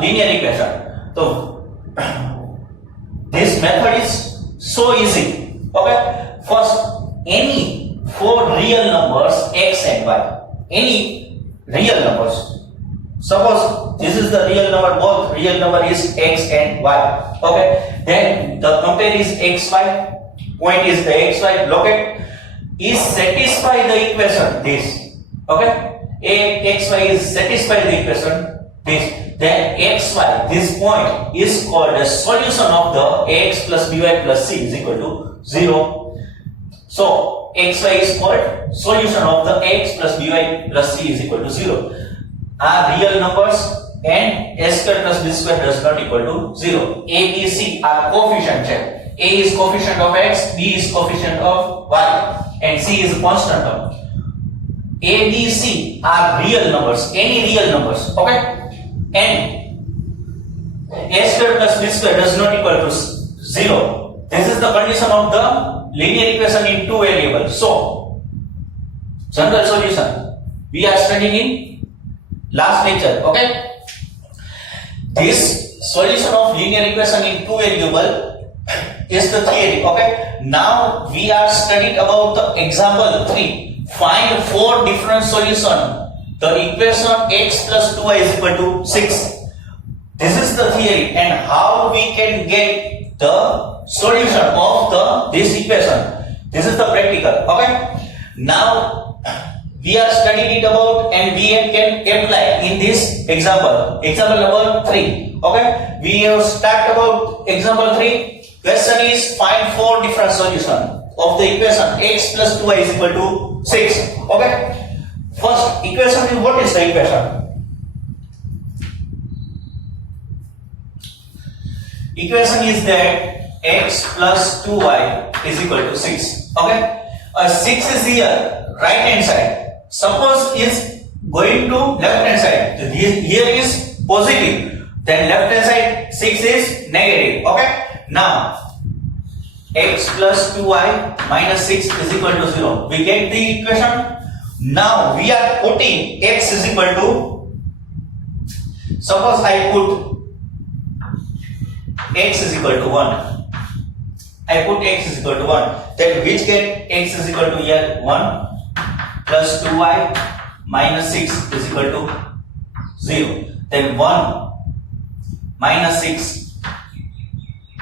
linear equation. So this method is so easy. Okay, first any four real numbers x and y, any real numbers. Suppose this is the real number, both real number is x and y. Okay, then the compare is xy, point is the xy, locate is satisfy the equation this. Okay, xy is satisfy the equation this. Then xy, this point is called a solution of the ax plus by plus c is equal to 0. So xy is called solution of the x plus by plus c is equal to 0. Are real numbers and a square plus b square does not equal to 0. A, B, C are coefficient check. A is coefficient of x, B is coefficient of y, and C is a constant term. A, B, C are real numbers, any real numbers. Okay, and a square plus b square does not equal to 0. This is the condition of the linear equation in two variables. So general solution we are studying in last lecture. Okay, this solution of linear equation in two variable is the theory. Okay, now we are studied about the example 3. Find four different solution the equation x plus 2y is equal to 6. This is the theory, and how we can get the solution of this equation. This is the practical. Okay, now we are studying it about and we can apply in this example. Example number 3. Okay, we have start about example 3. Question is find four different solution of the equation x plus 2y is equal to 6. Okay, first equation is, what is the equation? Equation is that x plus 2y is equal to 6. Okay, 6 is here, right hand side. Suppose is going to left hand side. Here is positive, then left hand side 6 is negative. Okay, now x plus 2y minus 6 is equal to 0. We get the equation. Now we are putting x is equal to, suppose I put x is equal to 1. I put x is equal to 1. Then which get x is equal to here 1 plus 2y minus 6 is equal to 0. Then 1 minus 6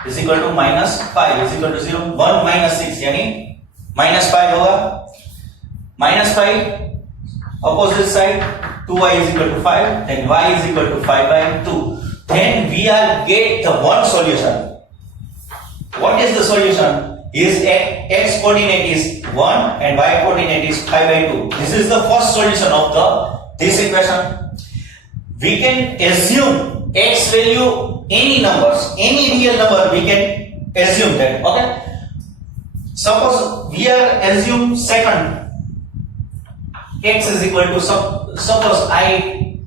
is equal to minus 5 is equal to 0. 1 minus 6 यानी minus 5 होगा. Minus 5 opposite side 2y is equal to 5. Then y is equal to 5 by 2. Then we are get the one solution. What is the solution? Is x coordinate is 1 and y coordinate is 5 by 2. This is the first solution of this equation. We can assume x value any numbers, any real number we can assume that. Okay, suppose we are assume second x is equal to, suppose I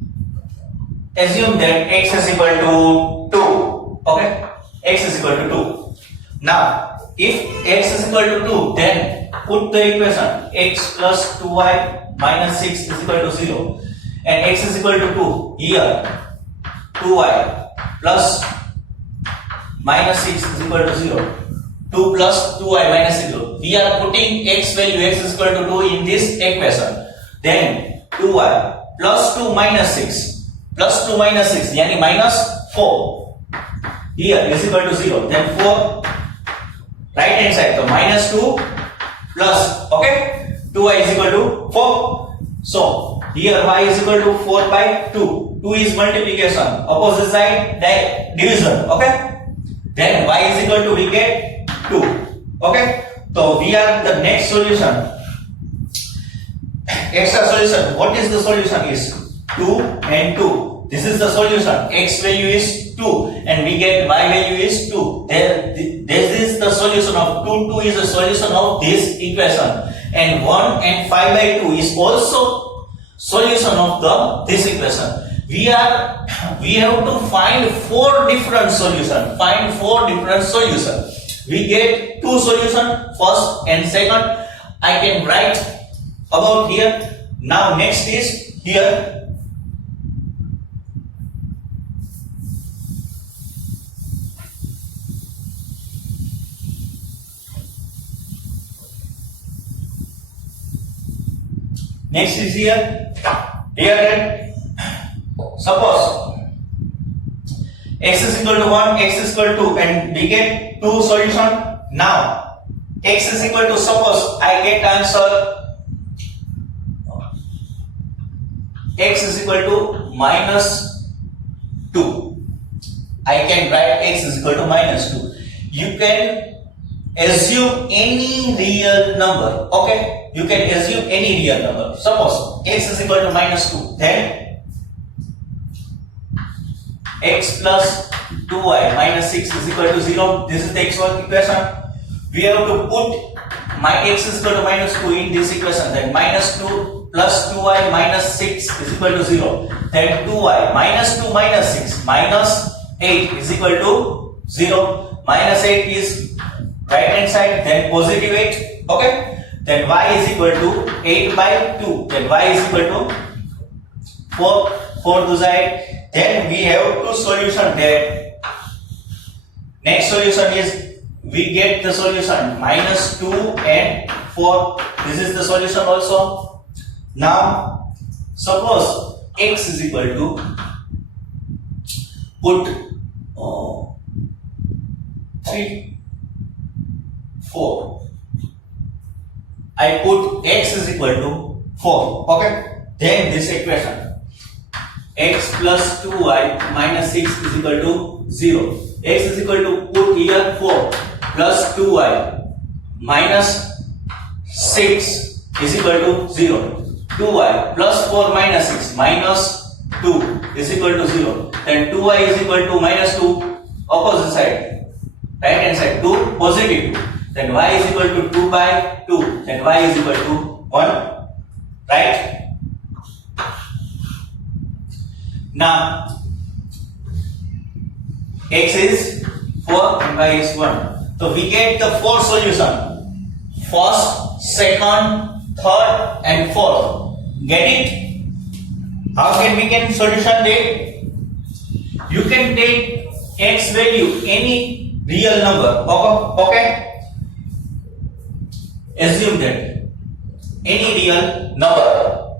assume that x is equal to 2. Okay, x is equal to 2. Now if x is equal to 2, then put the equation x plus 2y minus 6 is equal to 0, and x is equal to 2. Here 2y plus minus 6 is equal to 0. 2 plus 2y minus 0. We are putting x value x is equal to 2 in this equation. Then 2y plus 2 minus 6 plus 2 minus 6 yani minus 4 here is equal to 0. Then 4 right hand side, so minus 2 plus, okay, 2y is equal to 4. So here y is equal to 4 by 2. 2 is multiplication, opposite side division. Okay, then y is equal to, we get 2. Okay, so we are the next solution. Extra solution. What is the solution? Is 2 and 2. This is the solution. X value is 2 and we get y value is 2. This is the solution of 2. 2 is the solution of this equation, and 1 and 5 by 2 is also solution of this equation. We have to find four different solutions. Find four different solutions. We get two solutions, first and second. I can write about here. Now next is here. Next is here. Here then, suppose x is equal to 1, x is equal to 2, and we get two solution. Now x is equal to, suppose I get answer x is equal to minus 2. I can write x is equal to minus 2. You can assume any real number. Okay, you can assume any real number. Suppose x is equal to minus 2, then x plus 2y minus 6 is equal to 0. This is the x1 equation. We have to put my x is equal to minus 2 in this equation. Then minus 2 plus 2y minus 6 is equal to 0. Then 2y minus 2 minus 6 minus 8 is equal to 0. Minus 8 is right hand side, then positive 8. Okay, then y is equal to 8 by 2. Then y is equal to 4 to side. Then we have two solution there. Next solution is, we get the solution minus 2 and 4. This is the solution also. Now suppose x is equal to, put 3, 4. I put x is equal to 4. Okay, then this equation x plus 2y minus 6 is equal to 0. X is equal to, put here 4 plus 2y minus 6 is equal to 0. 2y plus 4 minus 6 minus 2 is equal to 0. Then 2y is equal to minus 2, opposite side, right hand side, 2 positive 2. Then y is equal to 2 by 2. Then y is equal to 1. Right? Now x is 4 and y is 1. So we get the four solution: first, second, third, and fourth. Get it? How can we get solution there? You can take x value any real number. Okay? Assume that any real number.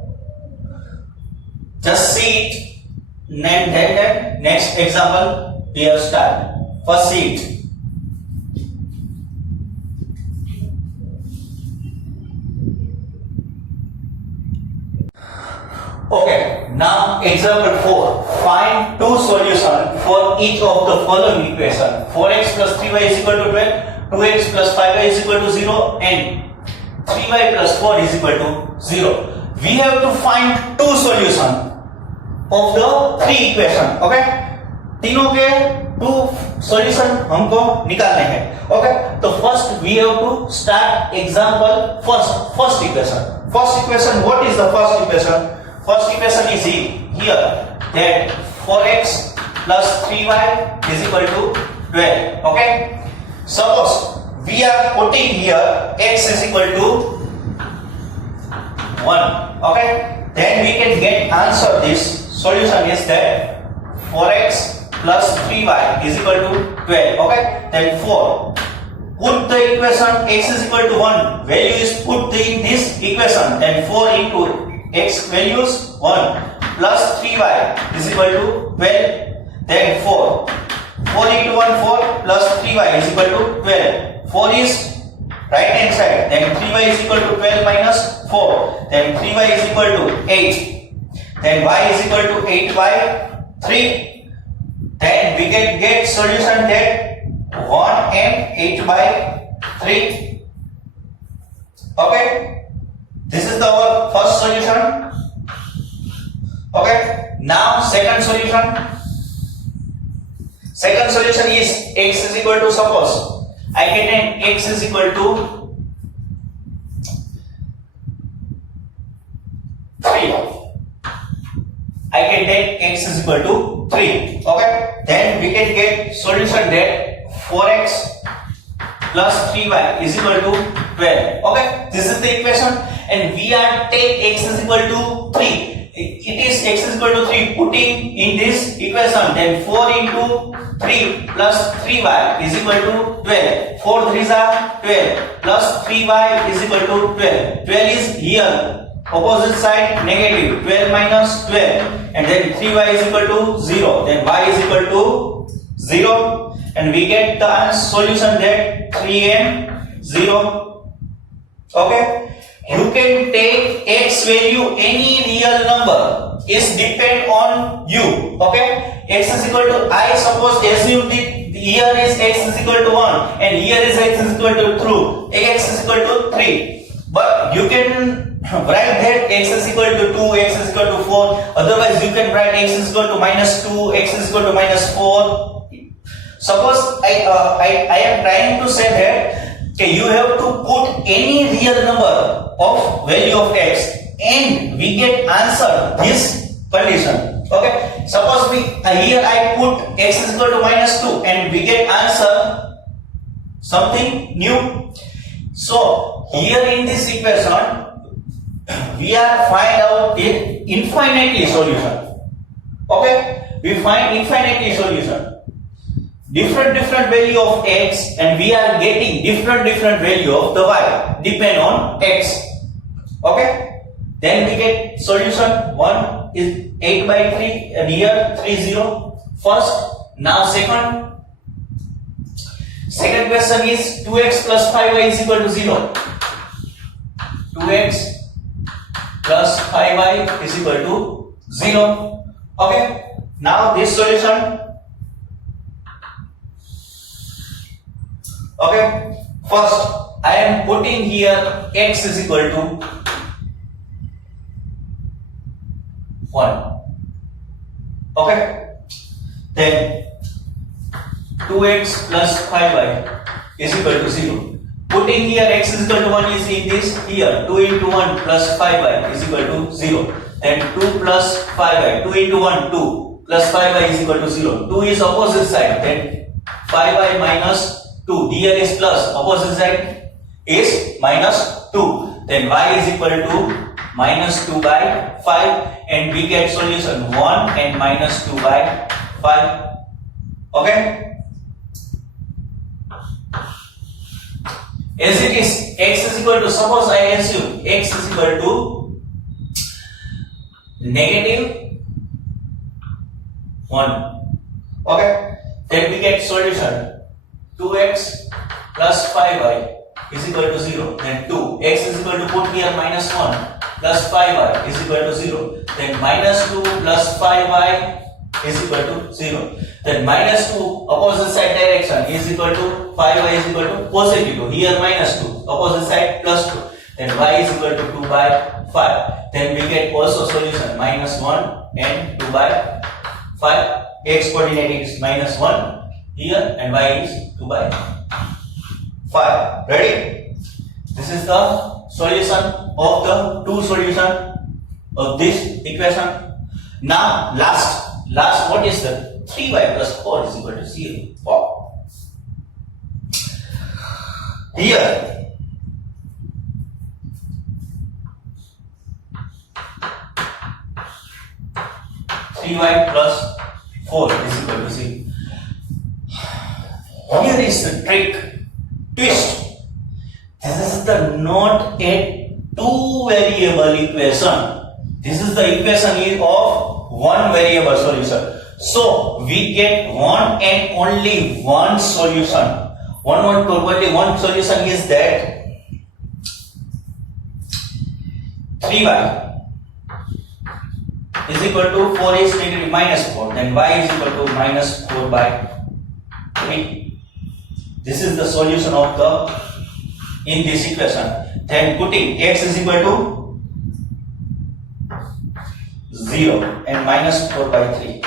Just see it. Then next example we have start. First see it. Okay, now example 4. Find two solutions for each of the following equation. 4x plus 3y is equal to 12, 2x plus 5y is equal to 0, and 3y plus 4 is equal to 0. We have to find two solutions of the three equation. Okay, तीनों के two solution हमको निकालने हैं. Okay, तो first we have to start example first equation. First equation, what is the first equation? First equation is here, that 4x plus 3y is equal to 12. Okay, suppose we are putting here x is equal to 1. Okay, then we can get answer. This solution is that 4x plus 3y is equal to 12. Okay, then 4. Put the equation x is equal to 1. Value is put in this equation. Then 4 into x values 1 plus 3y is equal to 12. Then 4. 4 into 1 4 plus 3y is equal to 12. 4 is right hand side. Then 3y is equal to 12 minus 4. Then 3y is equal to 8. Then y is equal to 8 by 3. Then we can get solution that 1 and 8 by 3. Okay, this is our first solution. Okay, now second solution. Second solution is x is equal to, suppose I get an x is equal to 3. I can take x is equal to 3. Okay, then we can get solution that 4x plus 3y is equal to 12. Okay, this is the equation, and we are take x is equal to 3. It is x is equal to 3. Putting in this equation, then 4 into 3 plus 3y is equal to 12. 4 3s are 12 plus 3y is equal to 12. 12 is here. opposite side negative, 12 minus 12, and then 3y is equal to 0, then y is equal to 0, and we get the solution that 3 and 0. Okay, you can take x value any real number, is depend on you. Okay, x is equal to I, suppose assume here is x is equal to 1 and here is x is equal to 2, x is equal to 3, but you can write that x is equal to 2, x is equal to 4, otherwise you can write x is equal to minus 2, x is equal to minus 4. Suppose I am trying to say that, okay, you have to put any real number of value of x and we get answer this condition. Okay, suppose here I put x is equal to minus 2 and we get answer something new. So here in this equation we are find out the infinitely solution. Okay, we find infinitely solution, different value of x, and we are getting different value of the y depend on x. Okay, then we get solution. One is 8 by 3 and here 3 0 first. Now second question is 2x plus 5y is equal to 0. 2x plus 5y is equal to 0. Okay, now this solution. Okay, first I am putting here x is equal to 1. Okay, then 2x plus 5y is equal to 0. Putting here x is equal to 1 is in this here, 2 into 1 plus 5y is equal to 0. Then 2 plus 5y, 2 into 1 2 plus 5y is equal to 0. 2 is opposite side, then 5y minus 2, here is plus, opposite side is minus 2, then y is equal to minus 2 by 5, and we get solution 1 and minus 2 by 5. Okay, as it is x is equal to, suppose I assume x is equal to negative 1. Okay, then we get solution 2x plus 5y is equal to 0. Then 2, x is equal to, put here minus 1 plus 5y is equal to 0. Then minus 2 plus 5y is equal to 0. Then minus 2 opposite side direction is equal to 5y is equal to positive 2. Here minus 2, opposite side plus 2. Then y is equal to 2 by 5. Then we get also solution minus 1 and 2 by 5. X coordinate is minus 1 here and y is 2 by 5. Ready? This is the solution of the two solution of this equation. Now last what is the 3y plus 4 is equal to 0. Wow. Here 3y plus 4 is equal to 0. Here is the trick, twist. This is the not a two variable equation. This is the equation of one variable solution. So we get one and only one solution. Only one solution is that 3y is equal to 4 is negative minus 4. Then y is equal to minus 4 by 3. This is the solution of in this equation. Then putting x is equal to 0 and minus 4 by 3.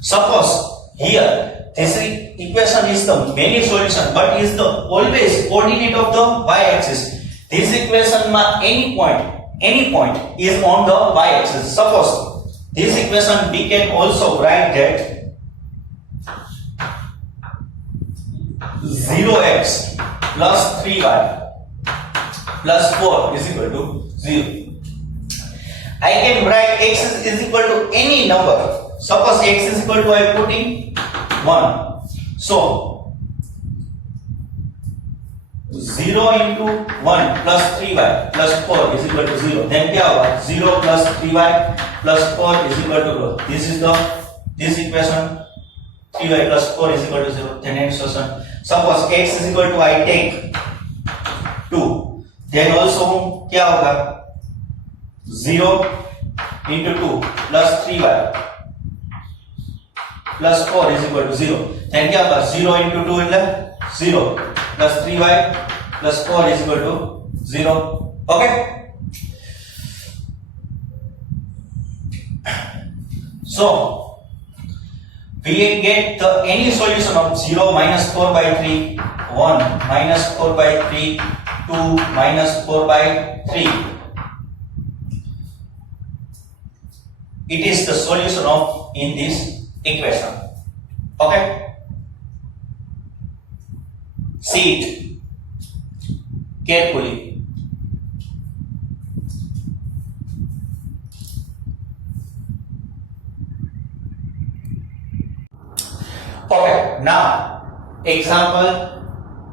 Suppose here this equation is the many solution, but is the always coordinate of the y-axis. This equation ma any point is on the y-axis. Suppose this equation we can also write that 0x plus 3y plus 4 is equal to 0. I can write x is equal to any number. Suppose x is equal to, I am putting 1. So 0 into 1 plus 3y plus 4 is equal to 0. Then क्या होगा 0 plus 3y plus 4 is equal to 0. This equation 3y plus 4 is equal to 0. Then next question, suppose x is equal to I take 2. Then also क्या होगा 0 into 2 plus 3y plus 4 is equal to 0. Then क्या होगा 0 into 2 એટલે 0 plus 3y plus 4 is equal to 0. Okay. So we get any solution of 0 minus 4 by 3, 1 minus 4 by 3, 2 minus 4 by 3. It is the solution of in this equation. Okay. See it carefully. Okay, now example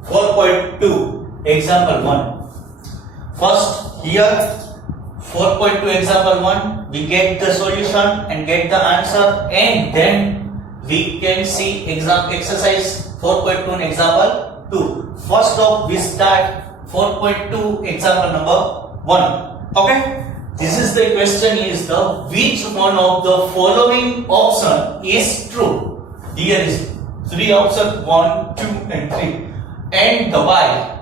4.2, example 1. First here 4.2 example 1, we get the solution and get the answer, and then we can see exercise 4.2 and example 2. First off, we start 4.2 example number 1. Okay, this is the question is the which one of the following option is true. Here is three options 1, 2 and 3, and the why.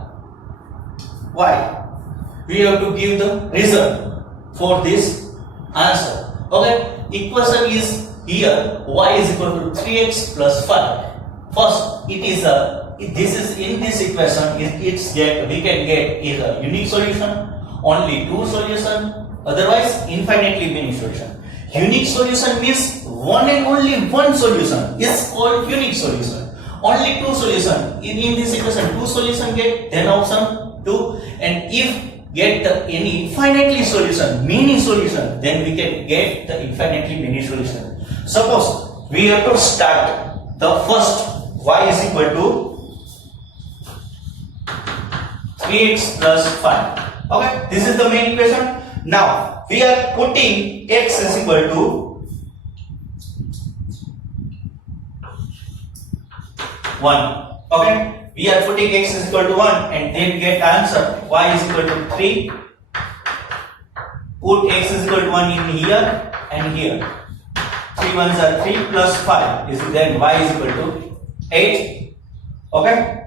We have to give the reason for this answer. Okay, equation is here y is equal to 3x plus 5. First, it is a this is in this equation we can get is a unique solution, only two solution, otherwise infinitely many solution. Unique solution means one and only one solution is called unique solution. Only two solution in this equation, two solution get, then option 2, and if get the any infinitely solution, many solution, then we can get the infinitely many solution. Suppose we have to start the first y is equal to 3x plus 5. Okay, this is the main equation. Now we are putting x is equal to 1. Okay, we are putting x is equal to 1 and then get answer y is equal to 3. Put x is equal to 1 in here and here. 3 ones are 3 plus 5 is then y is equal to 8. Okay,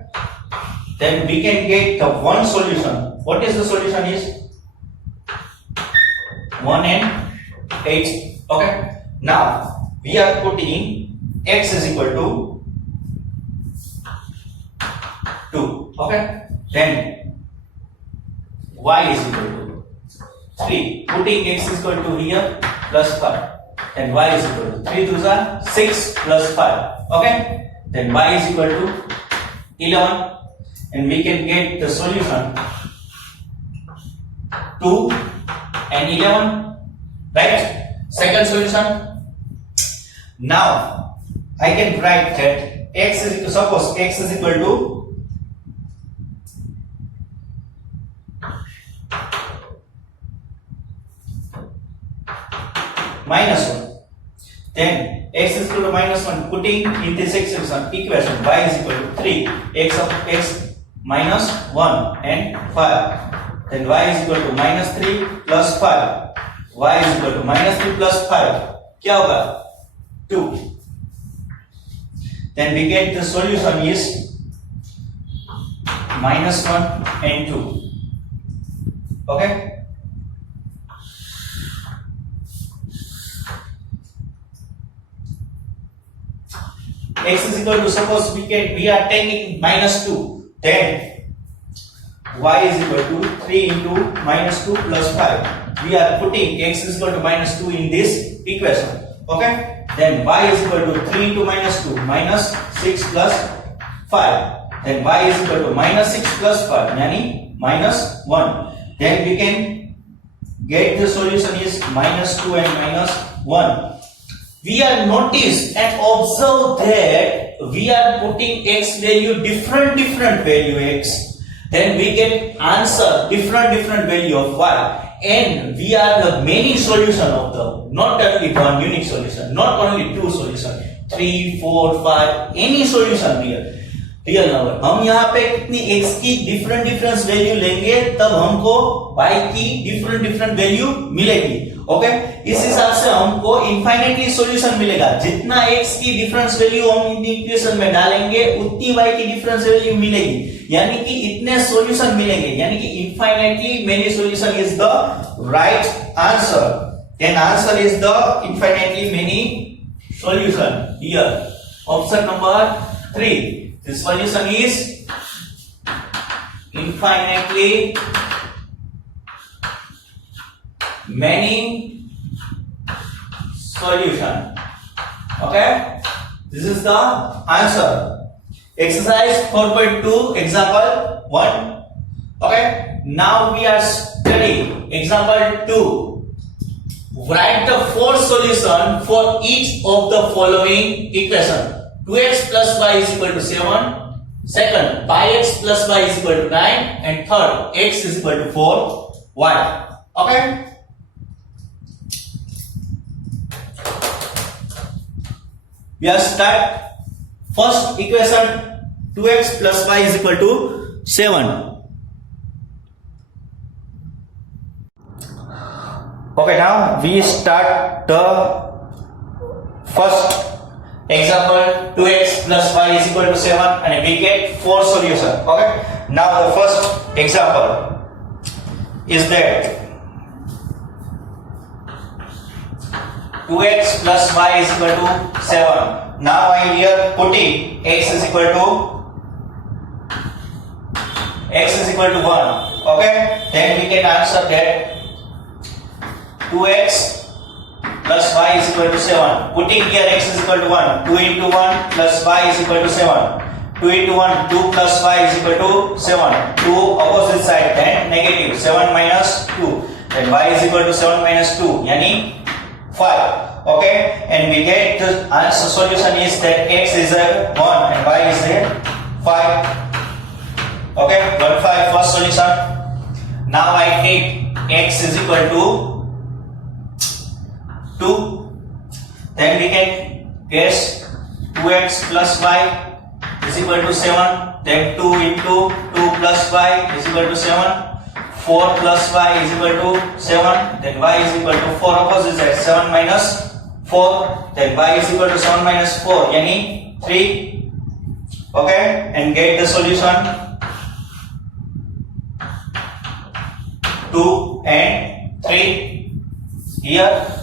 then we can get the one solution. What is the solution is 1 and 8. Okay, now we are putting x is equal to 2. Okay, then y is equal to 3. Putting x is equal to here plus 5, and y is equal to 3 2s are 6 plus 5. Okay, then y is equal to 11, and we can get the solution 2 and 11, right? Second solution. Now I can write that x is equal, suppose x is equal to minus 1. Then x is equal to minus 1, putting in this equation y is equal to 3 x of x minus 1 and 5. Then y is equal to minus 3 plus 5. Y is equal to minus 3 plus 5. क्या होगा 2. Then we get the solution is minus 1 and 2. Okay, x is equal to, suppose we are taking minus 2, then y is equal to 3 into minus 2 plus 5. We are putting x is equal to minus 2 in this equation. Okay, then y is equal to 3 into minus 2 minus 6 plus 5. Then y is equal to minus 6 plus 5 yani minus 1. Then we can get the solution is minus 2 and minus 1. We are notice and observe that we are putting x value different value x. then we get answer different value of y, and we are the many solution of the, not only one unique solution, not only two solution, 3 4 5, any solution real number. हम यहाँ पे कितनी x की different value लेंगे तब हमको y की different value मिलेगी। ओके, इस हिसाब से हमको इनफाइनाइटली सॉल्यूशन मिलेगा। जितना x की डिफरेंस वैल्यू हम इक्वेशन में डालेंगे उतनी y की डिफरेंस वैल्यू मिलेगी, यानी कि इतने सॉल्यूशन मिलेंगे, यानी कि infinitely many solution is the right answer. Then answer is the infinitely many solution here, option number 3। The solution is infinitely many solution. Okay, this is the answer. Exercise 4.2 example 1. Okay, now we are studying example 2. Write the four solution for each of the following equation. 2x plus y is equal to 7, second pi x plus y is equal to 9, and third x is equal to 4y. Okay, we are start first equation, 2x plus y is equal to 7. Okay, now we start the first example, 2x plus y is equal to 7, and we get 4 solution. Okay, now the first example is that 2x plus y is equal to 7. Now I am here putting x is equal to 1. Okay, then we can answer that 2x plus y is equal to 7. Putting here x is equal to 1. 2 into 1 plus y is equal to 7. 2 into 1, 2 plus y is equal to 7. 2 opposite side, then negative. 7 minus 2. Then y is equal to 7 minus 2, yani 5. Okay, and we get the answer solution is that x is a 1 and y is a 5. Okay, 1 5 first solution. Now I take x is equal to 2, then we can guess 2x plus y is equal to 7, then 2 into 2 plus y is equal to 7, 4 plus y is equal to 7, then y is equal to 4 opposite side, 7 minus 4, then y is equal to 7 minus 4, yani 3. Okay, and get the solution 2 and 3 here.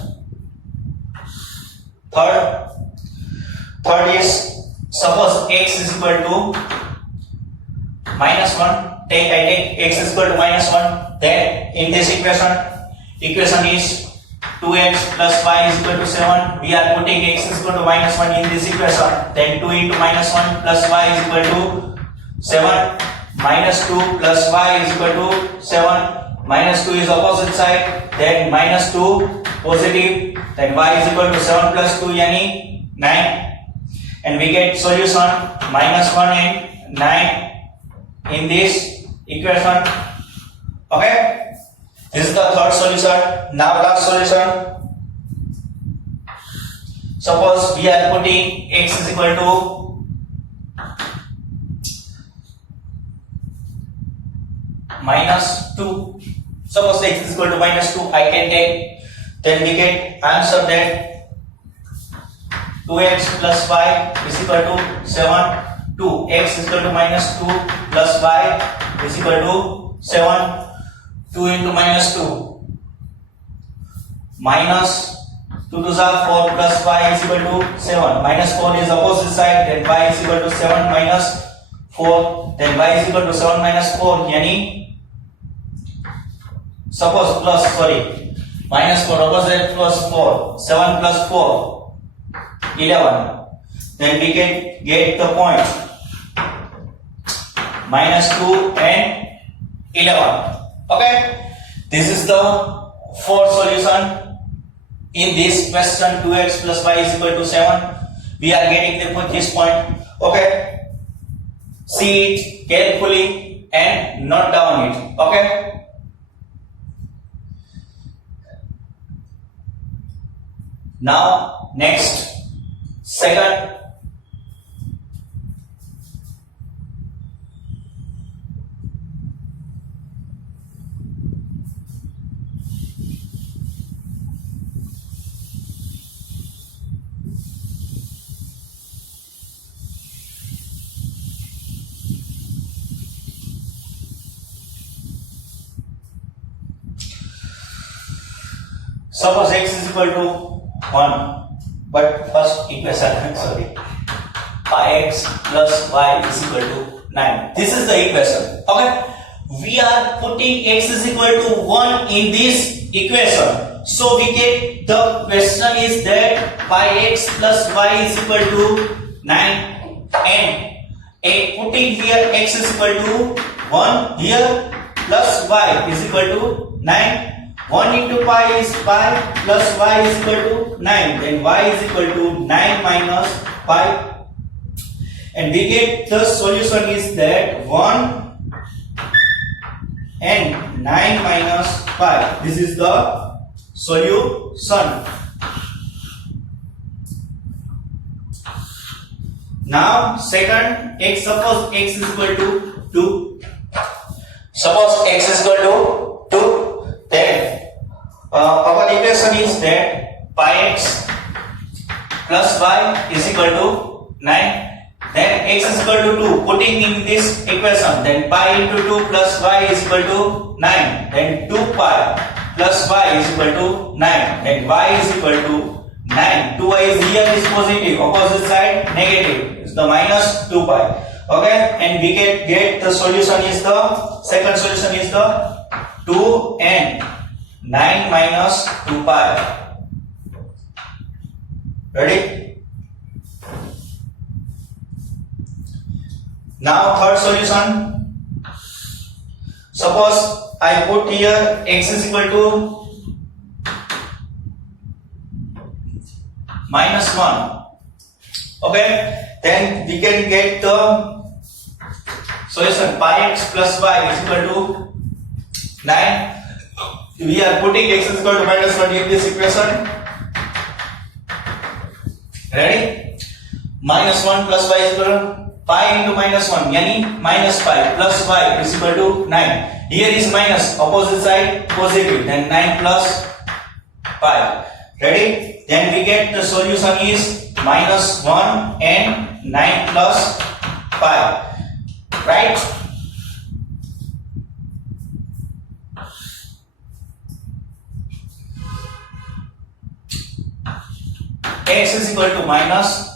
Third is, suppose x is equal to minus 1. I take x is equal to minus 1. Then in this equation is 2x plus y is equal to 7. We are putting x is equal to minus 1 in this equation. Then 2 into minus 1 plus y is equal to 7. Minus 2 plus y is equal to 7. Minus 2 is opposite side. Then minus 2 positive. Then y is equal to 7 plus 2, yani 9. And we get solution minus 1 and 9 in this equation. Okay, this is the third solution. Now last solution. Suppose we are putting x is equal to minus 2. Suppose x is equal to minus 2, I can take, then we get answer that 2x plus y is equal to 7. 2x is equal to minus 2 plus y is equal to 7. 2 into minus 2 minus 2 to 4 plus y is equal to 7. Minus 4 is opposite side, then y is equal to 7 minus 4. Then y is equal to 7 minus 4, yani suppose minus 4 opposite plus 4. 7 plus 4 11. Then we can get the point minus 2 and 11. Okay, this is the fourth solution in this question. 2x plus y is equal to 7. We are getting the this point. Okay, see it carefully. and note down it. Okay. Now next, second. Suppose x is equal to 1, but first equation, sorry, pi x plus y is equal to 9. This is the equation. Okay, we are putting x is equal to 1 in this equation. So we get the question is that pi x plus y is equal to 9, and putting here x is equal to 1 here plus y is equal to 9. 1 into pi is pi plus y is equal to 9. Then y is equal to 9 minus pi. And we get the solution is that 1 and 9 minus pi. This is the solution. Now second, suppose x is equal to 2. Suppose x is equal to 2. Then our equation is that pi x plus y is equal to 9. Then x is equal to 2. Putting in this equation, then pi into 2 plus y is equal to 9. Then 2 pi plus y is equal to 9. Then y is equal to 9. 2y is here is positive, opposite side negative. It's the minus 2 pi. Okay, and we get the solution is the second solution is the 2 and 9 minus 2 pi. Ready? Now third solution. Suppose I put here x is equal to minus 1. Okay, then we can get the solution pi x plus y is equal to 9. We are putting x is equal to minus 1 in this equation. Ready? Minus 1 plus y is equal to pi into minus 1, yani minus pi plus y is equal to 9. Here is minus, opposite side positive, then 9 plus pi. Ready? Then we get the solution is minus 1 and 9 plus pi. Right? X is equal to minus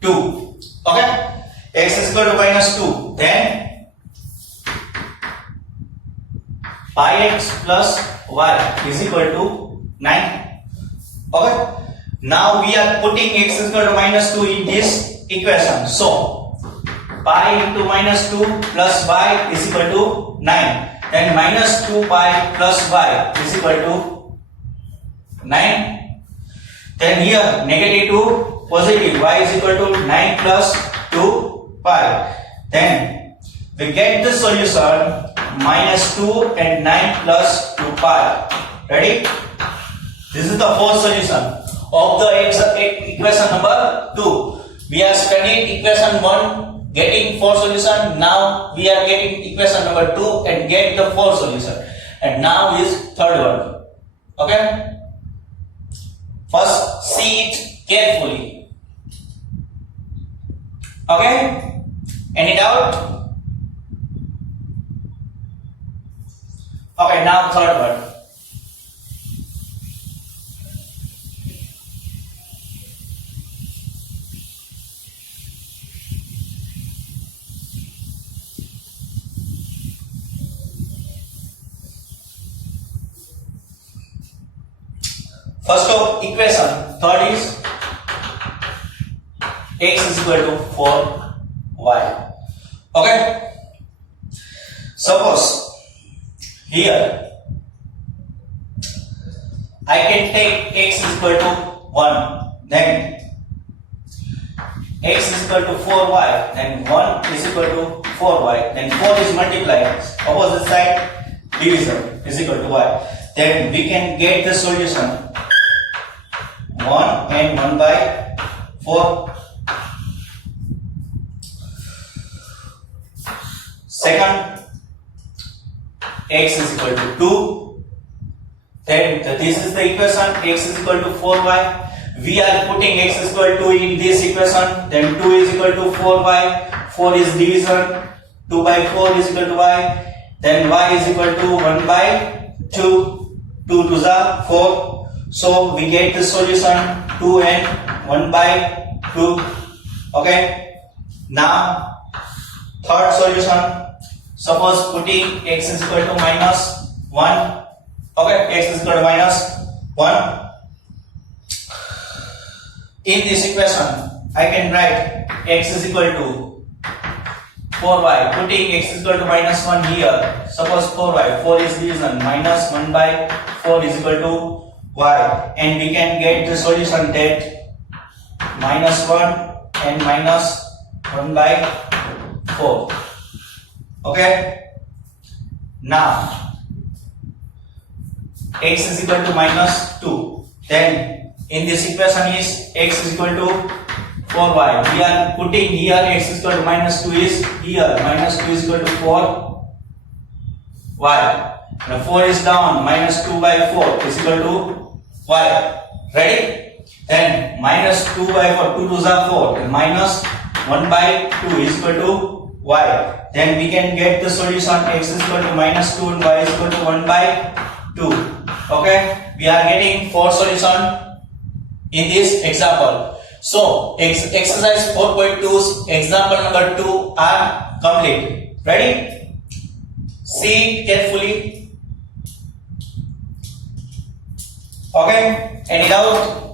2. Okay? X is equal to minus 2. Then pi x plus y is equal to 9. Okay? Now we are putting x is equal to minus 2 in this equation. So pi into minus 2 plus y is equal to 9. Then minus 2 pi plus y is equal to 9. Then here negative 2 positive y is equal to 9 plus 2 pi. Then we get the solution minus 2 and 9 plus 2 pi. Ready? This is the fourth solution of the equation number 2. We are studying equation 1 getting 4 solution. Now we are getting equation number 2 and get the 4 solution. And now is third one. Okay? First, see it carefully. Okay? Any doubt? Okay, now third one. First of equation, third is x is equal to 4y. Okay? Suppose here I can take x is equal to 1, then x is equal to 4y, then 1 is equal to 4y. Then 4 is multiplied. Opposite side division is equal to y. Then we can get the solution 1 and 1 by 4. Second, x is equal to 2. Then this is the equation, x is equal to 4y. We are putting x is equal to in this equation. Then 2 is equal to 4y. 4 is division. 2 by 4 is equal to y. Then y is equal to 1 by 2. 2 to the 4. So we get the solution 2 and 1 by 2. Okay. Now third solution. Suppose putting x is equal to minus 1. Okay, x is equal to minus 1. In this equation, I can write x is equal to 4y. Putting x is equal to minus 1 here. Suppose 4y. 4 is division. Minus 1 by 4 is equal to y. And we can get the solution that minus 1 and minus 1 by 4. Okay. Now x is equal to minus 2. Then in this equation is x is equal to 4y. We are putting here x is equal to minus 2 is here. Minus 2 is equal to 4y. Now 4 is down. Minus 2 by 4 is equal to y. Ready? Then minus 2 by 4. 2 to the 4. And minus 1 by 2 is equal to y. Then we can get the solution x is equal to minus 2 and y is equal to 1 by 2. Okay, we are getting 4 solution in this example. So exercise 4.2's example number 2 are complete. Ready? See it carefully. Okay, any doubt?